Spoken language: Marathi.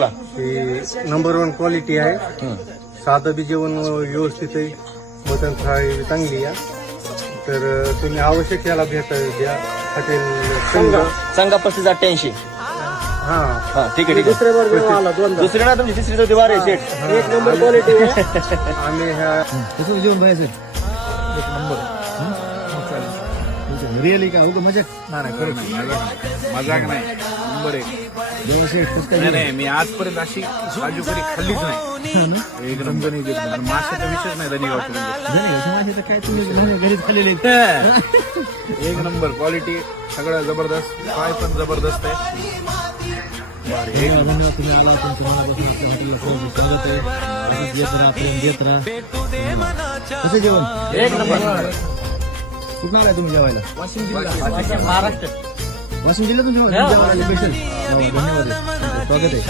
नंबर 1 क्वालिटी आहे. साधं बी जेवण व्यवस्थित आहे. मटण थाळी चांगली आहे. तर तुम्ही आवश्यक याला भेट द्या. हॉटेल संघा 3588. हा हा ठीक आहे ठीक आहे. दुसरी ना तुमची तिसरी चौथी बार आहे शेट. एक नंबर क्वालिटी आहे. आम्ही ह्या कसं जेवण पाहिजे एक नंबर रिअली का हो मजा नाही खरंच मजाक नाही नंबर एक नाही मी आजपर्यंत अशी काजू करी खाल्लीच नाही. एक नंबर माशाचा विषयच नाही धन्यवाद काय तुम्ही घरीच खाल्लेले एक नंबर क्वालिटी सगळं जबरदस्त. काय पण जबरदस्त आहे. धन्यवाद तुम्ही आला तुमच्या मनापासून आपल्या हॉटेलला सर्व्हिस करत आहे. देत राहा कसं जेवण एक नंबर. कुठं आलाय तुम्ही जेवायला? वाशिम जिल्हा महाराष्ट्र. वाशिम जिल्ह्यातून जेवायला स्पेशल. धन्यवाद स्वागत आहे.